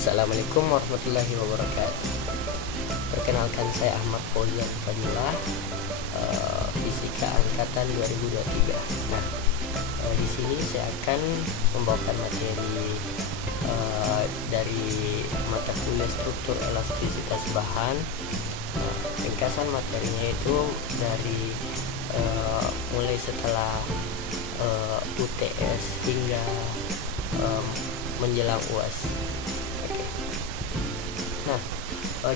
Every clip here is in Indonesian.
Assalamualaikum warahmatullahi wabarakatuh. Perkenalkan, saya Ahmad Fauzan Fadilah, Fisika Angkatan 2023. Nah, di sini saya akan membawakan materi dari mata kuliah struktur elastisitas bahan. Ringkasan materinya itu dari mulai setelah UTS hingga menjelang UAS. Oke. Nah,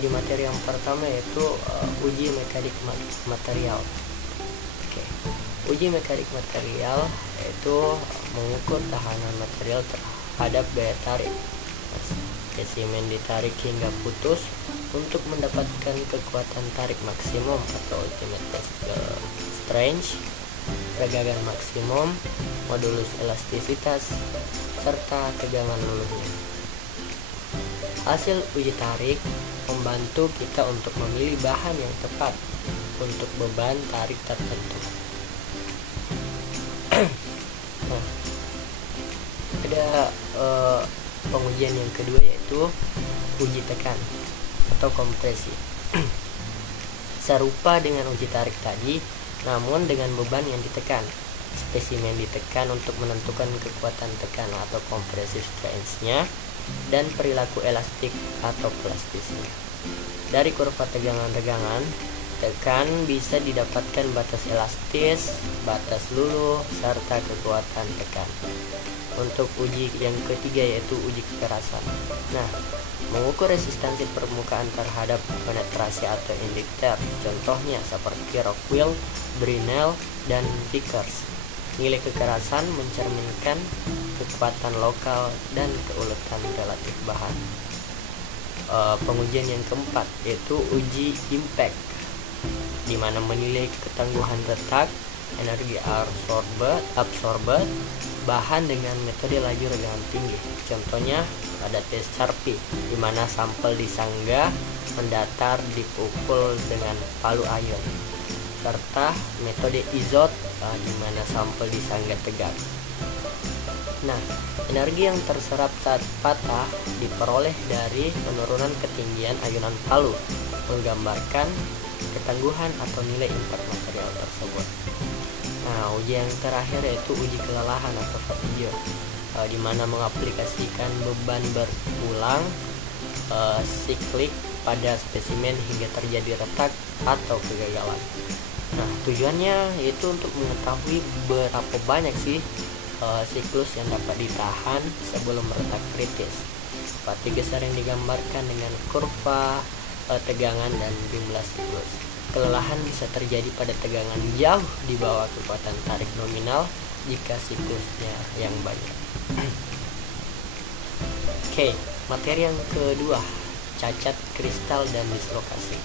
di materi yang pertama yaitu uji mekanik material. Oke. Uji mekanik material yaitu mengukur tahanan material terhadap daya tarik. Spesimen ditarik hingga putus untuk mendapatkan kekuatan tarik maksimum atau ultimate tensile strength, tegangan maksimum, modulus elastisitas, serta tegangan luluhnya. Hasil uji tarik membantu kita untuk memilih bahan yang tepat untuk beban tarik tertentu. Nah, ada pengujian yang kedua yaitu uji tekan atau kompresi. Serupa dengan uji tarik tadi, namun dengan beban yang ditekan. Spesimen ditekan untuk menentukan kekuatan tekan atau compressive strength-nya dan perilaku elastik atau plastisnya. Dari kurva tegangan-tegangan, tekan bisa didapatkan batas elastis, batas luluh, serta kekuatan tekan. Untuk uji yang ketiga yaitu uji kekerasan. Nah, mengukur resistansi permukaan terhadap penetrasi atau indikator, contohnya seperti Rockwell, Brinell, dan Vickers. Nilai kekerasan mencerminkan kekuatan lokal dan keuletan relatif bahan. Pengujian yang keempat yaitu uji impact, di mana menilai ketangguhan retak, energi absorbed bahan dengan metode laju regangan tinggi. Contohnya ada tes Charpy, di mana sampel disangga mendatar dipukul dengan palu ion, serta metode Izot, di mana sampel disangga tegak. Nah, energi yang terserap saat patah diperoleh dari penurunan ketinggian ayunan palu, menggambarkan ketangguhan atau nilai impact material tersebut. Nah, uji yang terakhir yaitu uji kelelahan atau fatigue, di mana mengaplikasikan beban berulang siklik pada spesimen hingga terjadi retak atau kegagalan. Nah, tujuannya yaitu untuk mengetahui berapa banyak sih siklus yang dapat ditahan sebelum retak kritis. Fatigue sering digambarkan dengan kurva tegangan dan jumlah siklus. Kelelahan bisa terjadi pada tegangan jauh di bawah kekuatan tarik nominal jika siklusnya yang banyak. Oke, materi yang kedua, cacat kristal dan dislokasi.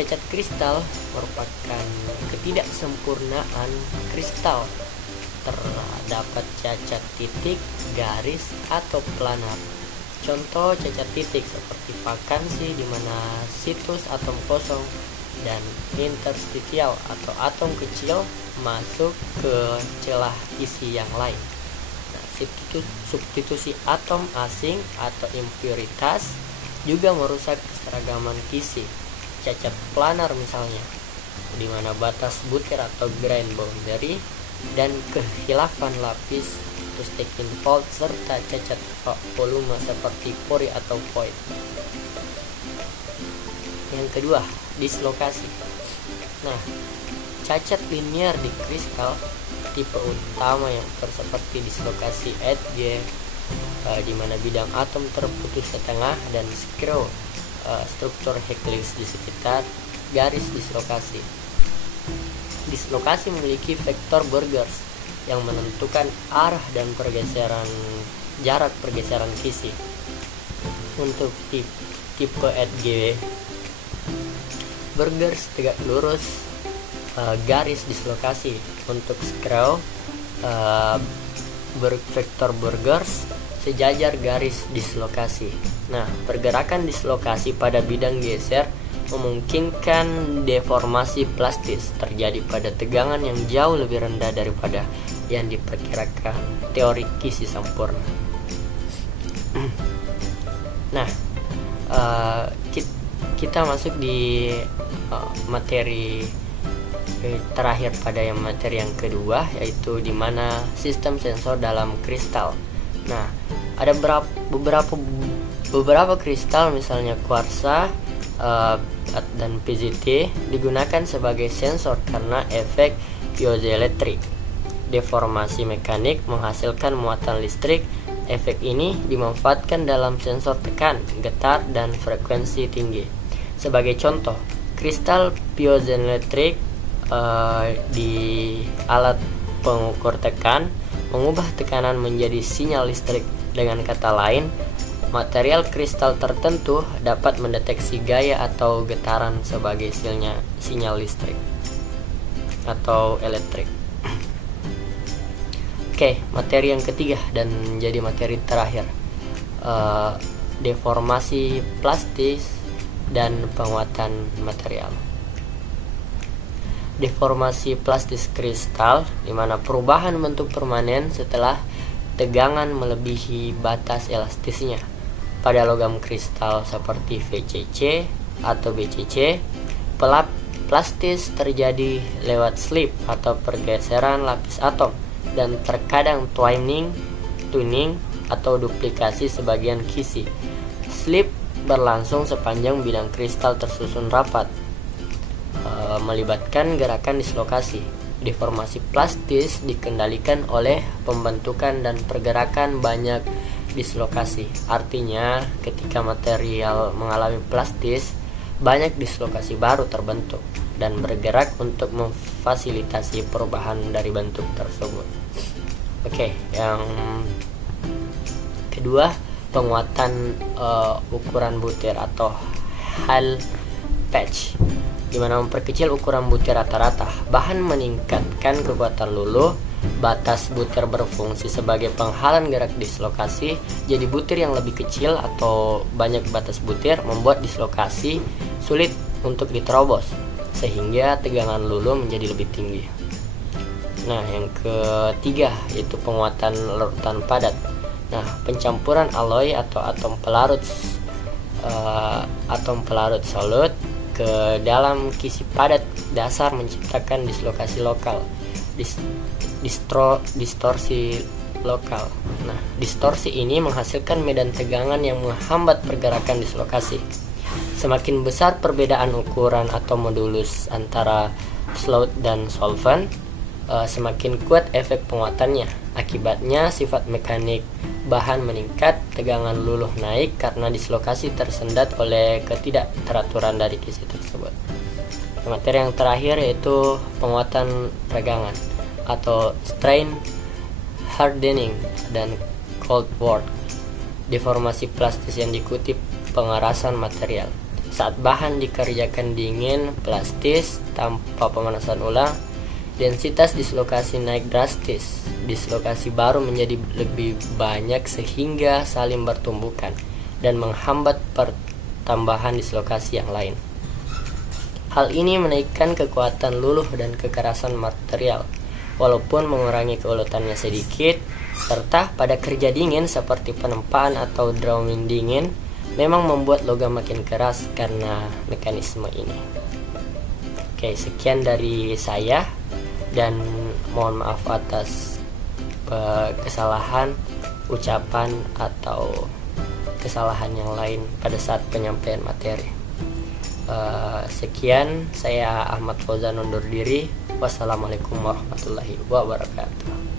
Cacat kristal merupakan ketidaksempurnaan kristal. Terdapat cacat titik, garis, atau planar. Contoh cacat titik seperti vakansi, di mana situs atom kosong dan interstitial atau atom kecil masuk ke celah isi yang lain. Nah, substitusi atom asing atau impuritas juga merusak keseragaman kisi. Cacat planar misalnya, di mana batas butir atau grain boundary dan kehilafan lapis atau stacking fault, serta cacat volume seperti pori atau void. Yang kedua, dislokasi. Nah, cacat linear di kristal tipe utama yang seperti dislokasi edge, di mana bidang atom terputus setengah, dan screw, struktur helix di sekitar garis dislokasi. Dislokasi memiliki vektor Burgers yang menentukan arah dan jarak pergeseran kisi. Untuk tipe edge, Burgers tegak lurus, garis dislokasi. Untuk screw, vektor Burgers sejajar garis dislokasi. Nah, pergerakan dislokasi pada bidang geser memungkinkan deformasi plastis terjadi pada tegangan yang jauh lebih rendah daripada yang diperkirakan teori kisi sempurna. kita masuk di materi terakhir pada materi yang kedua, yaitu dimana sistem sensor dalam kristal. Nah, ada beberapa kristal, misalnya kuarsa dan PZT, digunakan sebagai sensor karena efek piezoelektrik. Deformasi mekanik menghasilkan muatan listrik. Efek ini dimanfaatkan dalam sensor tekan, getar, dan frekuensi tinggi. Sebagai contoh, kristal piezoelektrik di alat pengukur tekan mengubah tekanan menjadi sinyal listrik. Dengan kata lain, material kristal tertentu dapat mendeteksi gaya atau getaran sebagai sinyal listrik atau elektrik. Oke, materi yang ketiga dan menjadi materi terakhir, deformasi plastis dan penguatan material. Deformasi plastis kristal, di mana perubahan bentuk permanen setelah tegangan melebihi batas elastisnya. Pada logam kristal seperti VCC atau BCC, plastis terjadi lewat slip atau pergeseran lapis atom, dan terkadang tuning atau duplikasi sebagian kisi. Slip berlangsung sepanjang bidang kristal tersusun rapat, melibatkan gerakan dislokasi. Deformasi plastis dikendalikan oleh pembentukan dan pergerakan banyak dislokasi. Artinya, ketika material mengalami plastis, banyak dislokasi baru terbentuk dan bergerak untuk memfasilitasi perubahan dari bentuk tersebut. Oke, yang kedua, penguatan ukuran butir atau Hall patch, di mana memperkecil ukuran butir rata-rata. Bahan meningkatkan kekuatan luluh. Batas butir berfungsi sebagai penghalang gerak dislokasi. Jadi butir yang lebih kecil atau banyak batas butir membuat dislokasi sulit untuk diterobos, sehingga tegangan luluh menjadi lebih tinggi. Nah, yang ketiga yaitu penguatan larutan padat. Nah, pencampuran alloy atau atom pelarut solut ke dalam kisi padat dasar menciptakan dislokasi lokal, distorsi lokal. Nah, distorsi ini menghasilkan medan tegangan yang menghambat pergerakan dislokasi. Semakin besar perbedaan ukuran atau modulus antara slot dan solvent, semakin kuat efek penguatannya. Akibatnya sifat mekanik bahan meningkat, tegangan luluh naik karena dislokasi tersendat oleh ketidakteraturan dari kisi tersebut. Materi yang terakhir yaitu penguatan regangan atau strain hardening dan cold work. Deformasi plastis yang diikuti pengerasan material. Saat bahan dikerjakan dingin plastis tanpa pemanasan ulang, densitas dislokasi naik drastis. Dislokasi baru menjadi lebih banyak sehingga saling bertumbukan dan menghambat pertambahan dislokasi yang lain. Hal ini menaikkan kekuatan luluh dan kekerasan material, walaupun mengurangi keuletannya sedikit, serta pada kerja dingin seperti penempaan atau drawing dingin memang membuat logam makin keras karena mekanisme ini. Oke, sekian dari saya dan mohon maaf atas kesalahan ucapan atau kesalahan yang lain pada saat penyampaian materi. Sekian, saya Ahmad Fauzan undur diri. Wassalamualaikum warahmatullahi wabarakatuh.